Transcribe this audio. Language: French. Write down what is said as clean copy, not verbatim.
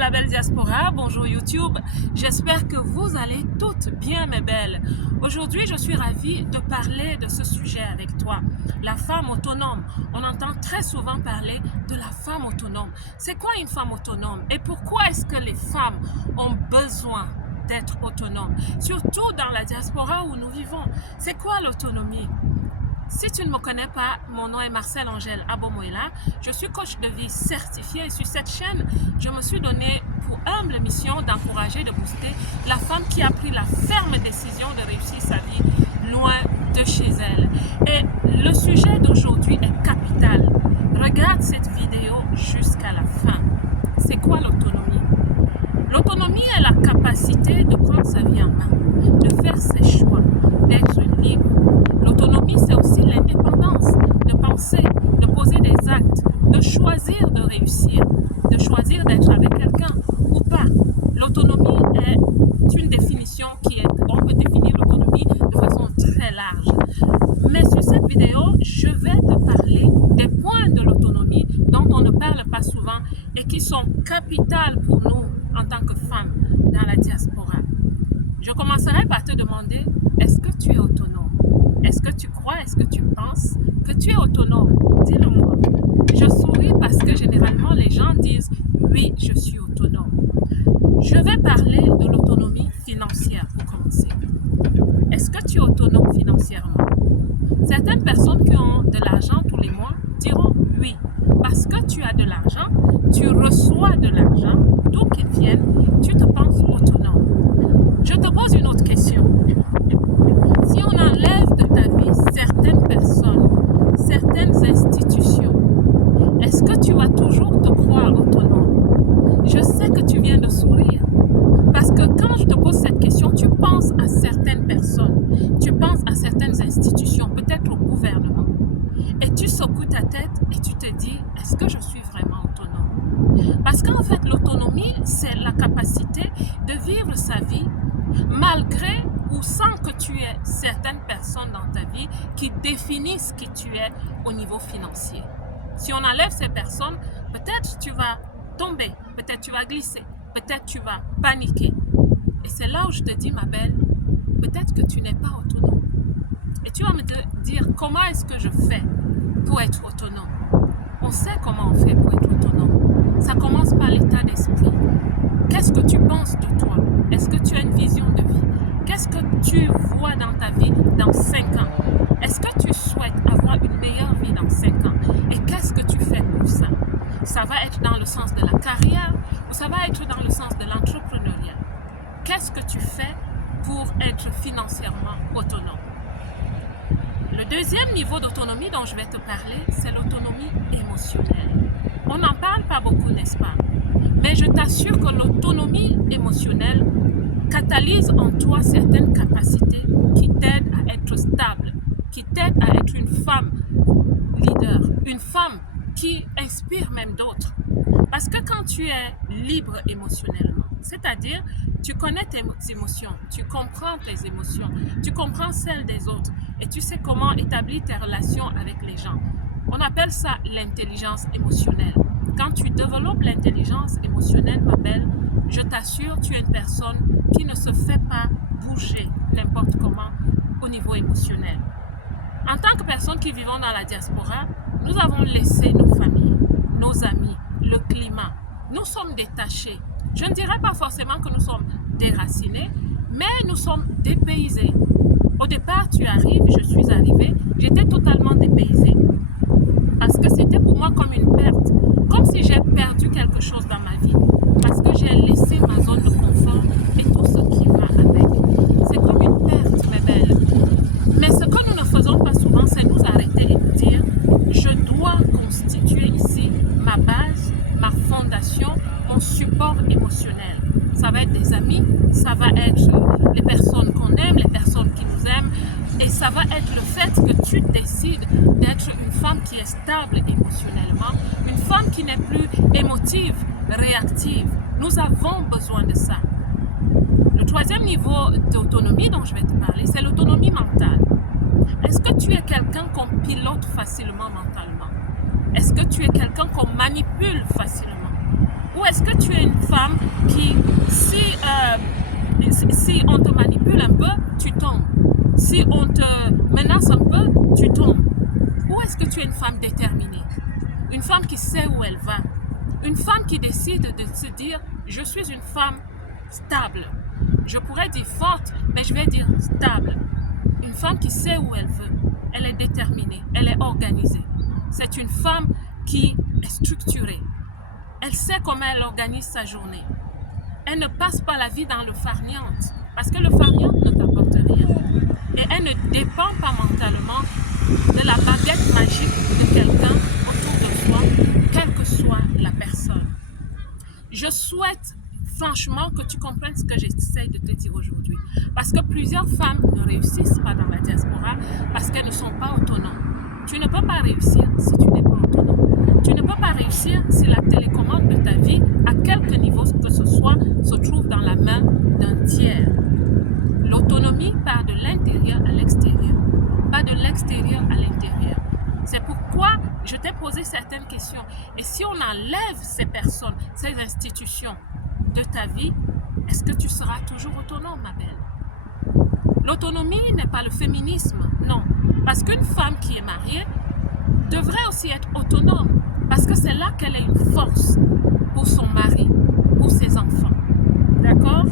la belle diaspora, bonjour YouTube, j'espère que vous allez toutes bien mes belles. Aujourd'hui je suis ravie de parler de ce sujet avec toi, la femme autonome. On entend très souvent parler de la femme autonome. C'est quoi une femme autonome et pourquoi est-ce que les femmes ont besoin d'être autonomes, surtout dans la diaspora où nous vivons? C'est quoi l'autonomie? Si tu ne me connais pas, mon nom est Marcel Angèle Abomoela. Je suis coach de vie certifié et sur cette chaîne, je me suis donné pour humble mission d'encourager, de booster la femme qui a pris la ferme décision de réussir sa vie loin de chez elle. Et le sujet d'aujourd'hui est capital. Regarde cette vidéo jusqu'à la fin. C'est quoi l'autonomie? L'autonomie est la capacité de prendre sa vie en main, de faire ses choix, d'être libre. L'autonomie, c'est aussi l'indépendance, de penser, de poser des actes, de choisir de réussir, de choisir d'être avec quelqu'un ou pas. L'autonomie est une définition on peut définir l'autonomie de façon très large. Mais sur cette vidéo, je vais te parler des points de l'autonomie dont on ne parle pas souvent et qui sont capitales pour nous en tant que femmes dans la diaspora. Je commencerai par te demander, est-ce que tu es autonome? Est-ce que tu crois, est-ce que tu penses que tu es autonome? Dis-le-moi. Je souris parce que généralement les gens disent oui, je suis autonome. Je vais parler de l'autonomie financière pour commencer. Est-ce que tu es autonome financièrement? Certaines personnes qui ont de l'argent tous les mois diront oui. Parce que tu as de l'argent, tu reçois de l'argent, d'où qu'il vienne, tu te penses autonome. Je te pose une autre question. Si on enlève de ta vie certaines personnes, certaines institutions, est-ce que tu vas toujours te croire autonome? Je sais que tu viens de sourire. Parce que quand je te pose cette question, tu penses à certaines personnes, tu penses à certaines institutions, peut-être au gouvernement, et tu secoues ta tête et tu te dis, est-ce que je suis vraiment autonome? Parce qu'en fait, l'autonomie, c'est la capacité de vivre sa vie malgré ou sans que tu aies certaines personnes dans ta vie qui définissent qui tu es au niveau financier. Si on enlève ces personnes, peut-être tu vas tomber, peut-être tu vas glisser, peut-être tu vas paniquer. Et c'est là où je te dis, ma belle, peut-être que tu n'es pas autonome. Et tu vas me dire, comment est-ce que je fais pour être autonome? On sait comment on fait pour être autonome. Ça commence par l'état d'esprit. Qu'est-ce que tu penses de toi? Est-ce que tu as une vision de vie? Qu'est-ce que tu vois dans ta vie dans 5 ans? Est-ce que tu souhaites avoir une meilleure vie dans 5 ans? Et qu'est-ce que tu fais pour ça? Ça va être dans le sens de la carrière ou ça va être dans le sens de l'entrepreneuriat. Qu'est-ce que tu fais pour être financièrement autonome? Le deuxième niveau d'autonomie dont je vais te parler, c'est l'autonomie émotionnelle. On n'en parle pas beaucoup, n'est-ce pas? Mais je t'assure que l'autonomie émotionnelle catalyse en toi certaines capacités qui t'aident à être stable, qui t'aident à être une femme leader, une femme qui inspire même d'autres. Parce que quand tu es libre émotionnellement, c'est-à-dire tu connais tes émotions, tu comprends tes émotions, tu comprends celles des autres et tu sais comment établir tes relations avec les gens. On appelle ça l'intelligence émotionnelle. Quand tu développes l'intelligence émotionnelle, ma belle, je t'assure, tu es une personne qui ne se fait pas bouger n'importe comment au niveau émotionnel. En tant que personnes qui vivons dans la diaspora, nous avons laissé nos familles, nos amis, le climat. Nous sommes détachés. Je ne dirais pas forcément que nous sommes déracinés, mais nous sommes dépaysés. Au départ, tu arrives, je suis arrivée, j'étais totalement dépaysée. Parce que c'était pour moi comme une perte. Comme si j'ai perdu quelque chose dans ma vie. Parce que j'ai laissé ma zone de confort et tout ce qui va avec. C'est comme une perte, mes belles. Mais ce que nous ne faisons pas souvent, c'est nous arrêter et nous dire, je dois constituer ici ma base, ma fondation, mon support émotionnel. Ça va être des amis, ça va être les personnes qu'on aime, les personnes qui nous aiment. Et ça va être le fait que tu décides d'être une femme qui est stable émotionnellement, une femme qui n'est plus émotive, réactive. Nous avons besoin de ça. Le troisième niveau d'autonomie dont je vais te parler, c'est l'autonomie mentale. Est-ce que tu es quelqu'un qu'on pilote facilement mentalement? Est-ce que tu es quelqu'un qu'on manipule facilement? Ou est-ce que tu es une femme qui, si on te manipule un peu, tu tombes. Si on te menace un peu, tu tombes. Ou est-ce que tu es une femme déterminée? Une femme qui sait où elle va. Une femme qui décide de se dire, je suis une femme stable. Je pourrais dire forte, mais je vais dire stable. Une femme qui sait où elle veut. Elle est déterminée, elle est organisée. C'est une femme qui est structurée. Elle sait comment elle organise sa journée. Elle ne passe pas la vie dans le farniente, parce que le farniente ne t'apporte rien. Et elle ne dépend pas mentalement de la baguette magique de quelqu'un autour de soi, quelle que soit la personne. Je souhaite franchement que tu comprennes ce que j'essaie de te dire aujourd'hui. Parce que plusieurs femmes ne réussissent pas dans la diaspora parce qu'elles ne sont pas autonomes. Tu ne peux pas réussir si tu n'es pas autonome. Tu ne peux pas réussir si la télécommande de ta vie, à quelque niveau que ce soit, se trouve dans la main d'un tiers. L'autonomie part de l'intérieur à l'extérieur, pas de l'extérieur à l'intérieur. C'est pourquoi je t'ai posé certaines questions. Et si on enlève ces personnes, ces institutions de ta vie, est-ce que tu seras toujours autonome, ma belle? L'autonomie n'est pas le féminisme, non. Parce qu'une femme qui est mariée devrait aussi être autonome. Parce que c'est là qu'elle est une force pour son mari, pour ses enfants. D'accord?